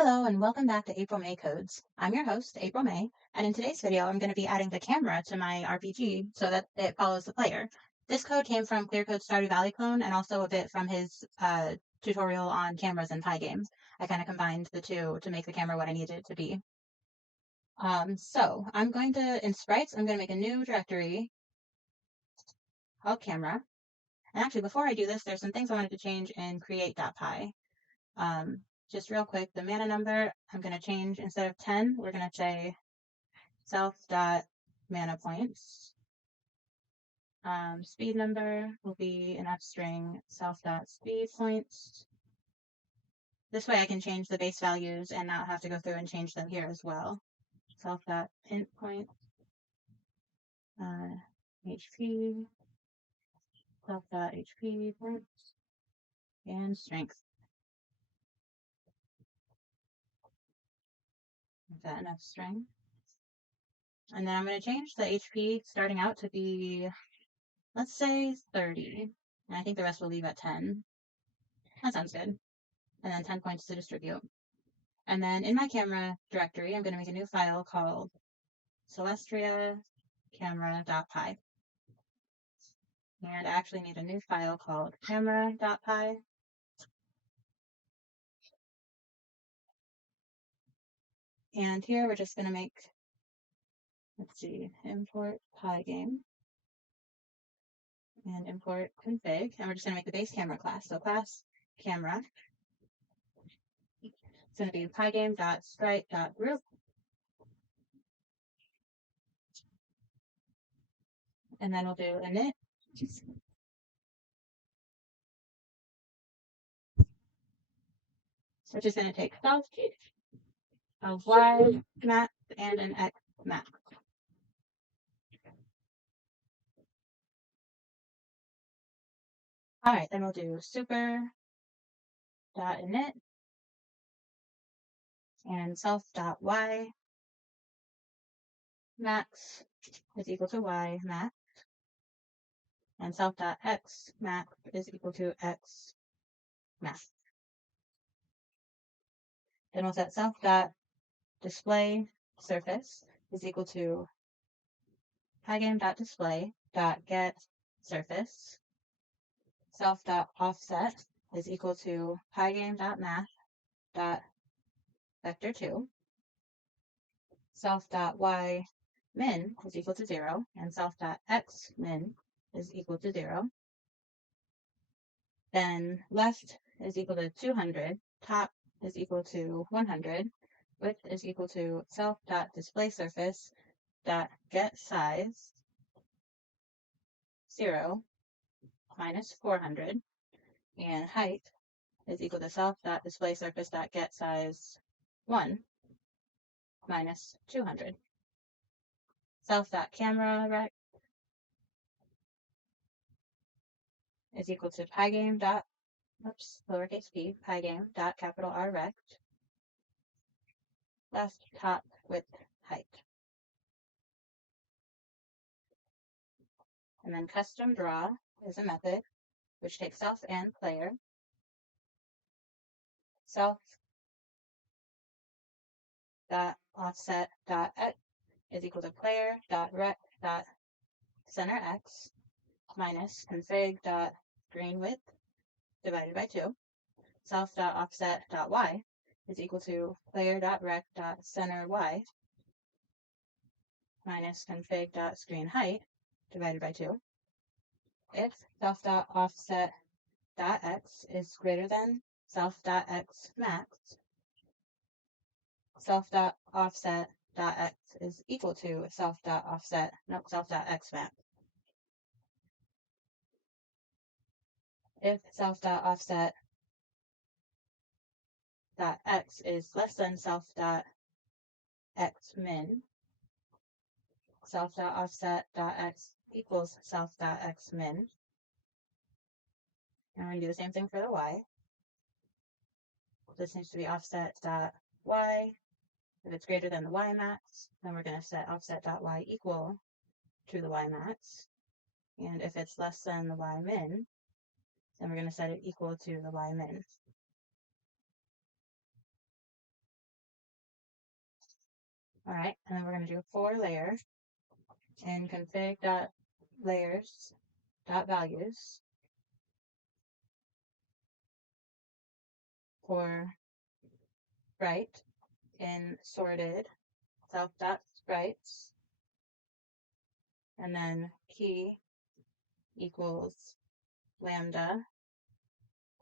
Hello and welcome back to April May Codes. I'm your host, April May, and in today's video I'm going to be adding the camera to my RPG so that it follows the player. This code came from ClearCode's Stardew Valley clone and also a bit from his tutorial on cameras in Pygame. I kind of combined the two to make the camera what I needed it to be. So I'm going to, in sprites, I'm going to make a new directory called camera. And actually, before I do this, there's some things I wanted to change in create.py. Just real quick, the mana number, I'm going to change, instead of 10, we're going to say self.mana points. Speed number will be an F string self.speed points. This way I can change the base values and not have to go through and change them here as well. Self.int point, HP, self.HP points, and strength. Is that enough string? And then I'm going to change the HP starting out to be, let's say 30. And I think the rest will leave at 10. That sounds good. And then 10 points to distribute. And then in my camera directory, I'm going to make a new file called Celestria camera.py. And I actually need a new file called camera.py. And here we're just going to make, let's see, import Pygame and import config. And we're just going to make the base camera class. So class camera. It's going to be pygame.sprite.group. And then we'll do init. Which is going to take self, a Y map, and an X map. All right, then we'll do super.init and self.y max is equal to y max, and self.x max is equal to x max. Then we'll set self.display surface is equal to pygame.display.get surface. Self.offset is equal to pygame.math.vector2. Self.y min is equal to 0, and self.x min is equal to 0. Then left is equal to 200, top is equal to 100, width is equal to self.displaySurface.getSize 0 minus 400, and height is equal to self.displaySurface.getSize 1 minus 200. Self.camera rect is equal to lowercase p, pygame.capital R rect, left, top, width, height. And then custom draw is a method which takes self and player. Self.offset.x is equal to player.rect.centerx minus config.greenWidth divided by 2. Self.offset.y is equal to player.rect.centerY minus config.screenHeight divided by 2. If self.offset.x is greater than self.x max, self.offset.x is equal to self.x max. If self.offset.x is less than self.x min, self.offset.x equals self.x min. And we're going to do the same thing for the y. This needs to be offset.y. If it's greater than the y max, then we're going to set offset.y equal to the y max. And if it's less than the y min, then we're going to set it equal to the y min. All right, and then we're going to do for layer in config.layers.values for sprite in sorted self.sprites, and then key equals lambda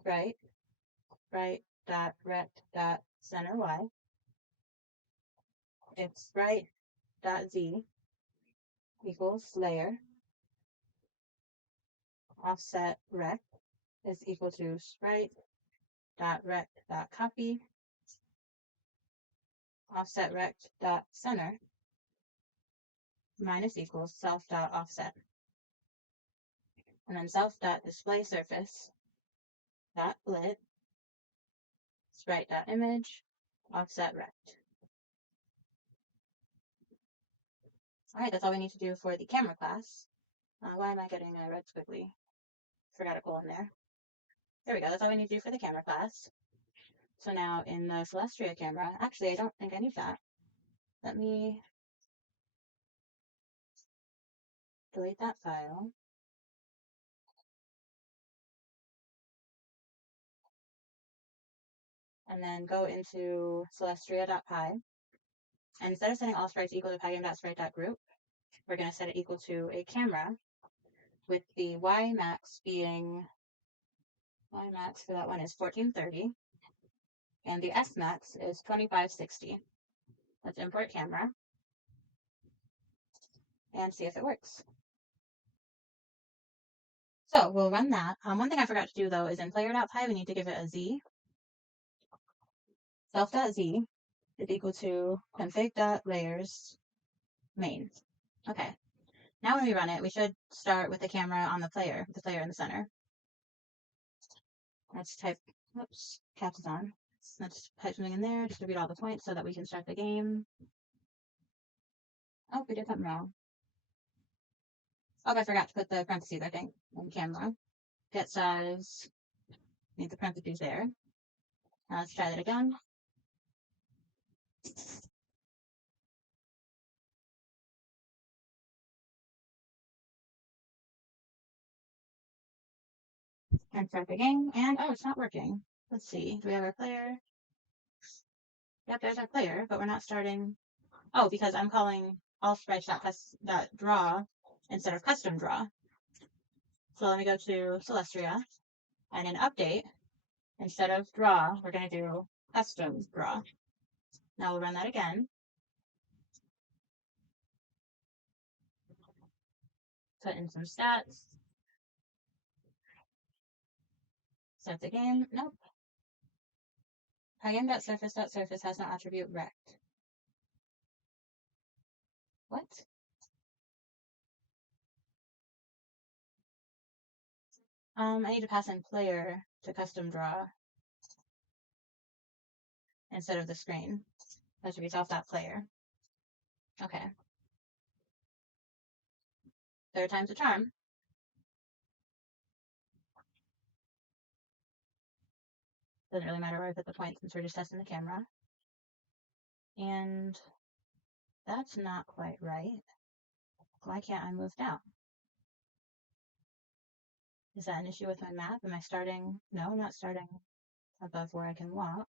sprite.rect.center y if sprite.z equals layer offset rect is equal to sprite.rect.copy offset rect.center minus equals self.offset, and then self.display surface dot lit sprite.image offset rect. All right, that's all we need to do for the camera class. Why am I getting a red squiggly? Forgot a colon there. There we go. That's all we need to do for the camera class. So now in the Celestria camera, actually, I don't think I need that. Let me delete that file. And then go into celestria.py. And instead of setting all sprites equal to pygame.sprite.group, we're going to set it equal to a camera with the Y max being, Y max for that one is 1430. And the S max is 2560. Let's import camera and see if it works. So we'll run that. One thing I forgot to do though is in player.py, we need to give it a Z. Self.z is equal to config.layers main. Okay. Now when we run it, we should start with the camera on the player in the center. Let's type, oops, caps is on. Let's type something in there just to read all the points so that we can start the game. Oh, we did something wrong. Oh, I forgot to put the parentheses, I think, on camera. Get size, need the parentheses there. Now let's try that again. And start the game, and oh, it's not working. Let's see, do we have our player? Yep, there's our player, but we're not starting. Oh, because I'm calling all sprites.draw instead of custom draw. So let me go to Celestria, and in update, instead of draw, we're going to do custom draw. Now we'll run that again. Put in some stats. Start the game. Nope. Pygame.surface.surface has no attribute rect. What? I need to pass in player to custom draw instead of the screen. That should be self.player. Okay. Third time's a charm. Doesn't really matter where I put the point since we're just testing the camera. And that's not quite right. Why can't I move down? Is that an issue with my map? Am I starting? No, I'm not starting above where I can walk.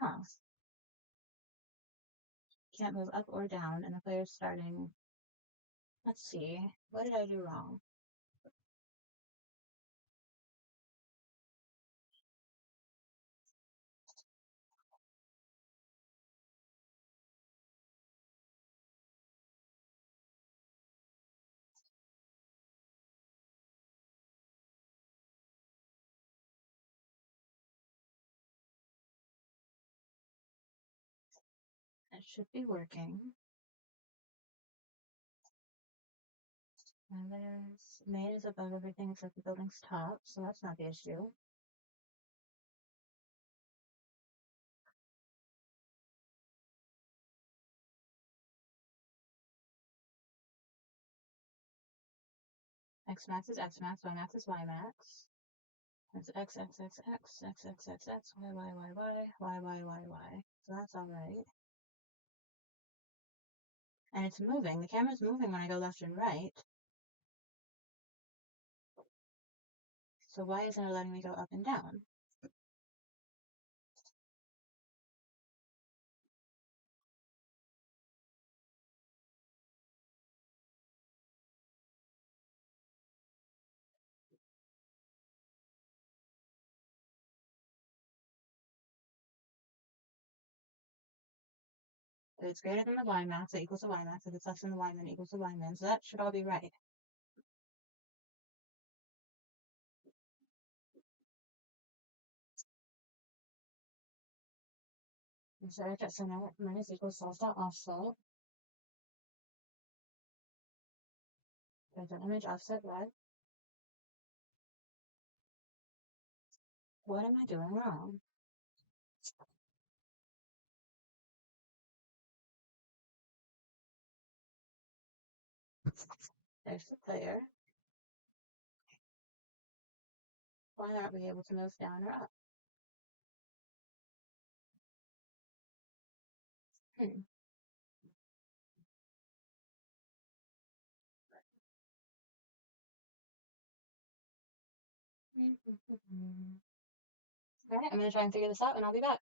Huh. Can't move up or down, and the player's starting. Let's see. What did I do wrong? It should be working. And there's main is above everything except the building's top, so that's not the issue. X max is X max, Y max is Y max. That's X, X, X, X, X, X, X, X, Y, Y, Y, Y, Y, Y, Y, Y. So that's all right. And it's moving. The camera's moving when I go left and right. So why isn't it letting me go up and down? If it's greater than the Y max, it equals the Y max. If it's less than the Y min, it equals the Y min. So that should all be right. And so I get center minus equals self dot offset. There's an image offset Y. What am I doing wrong? There's the player. Why aren't we able to move down or up? Hmm. Alright, I'm going to try and figure this out and I'll be back.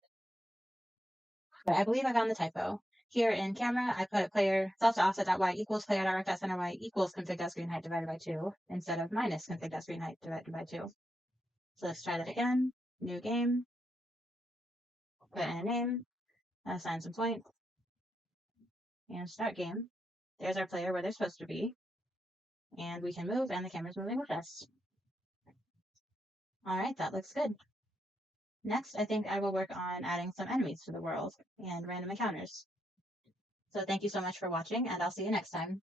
But I believe I found the typo. Here in camera, I put player self-to-offset.y equals player.rect.center y equals config.screen height divided by 2 instead of minus config.screen height divided by 2. So let's try that again. New game. Put in a name. Assign some point. And start game. There's our player where they're supposed to be. And we can move and the camera's moving with us. Alright, that looks good. Next, I think I will work on adding some enemies to the world and random encounters. So thank you so much for watching, and I'll see you next time.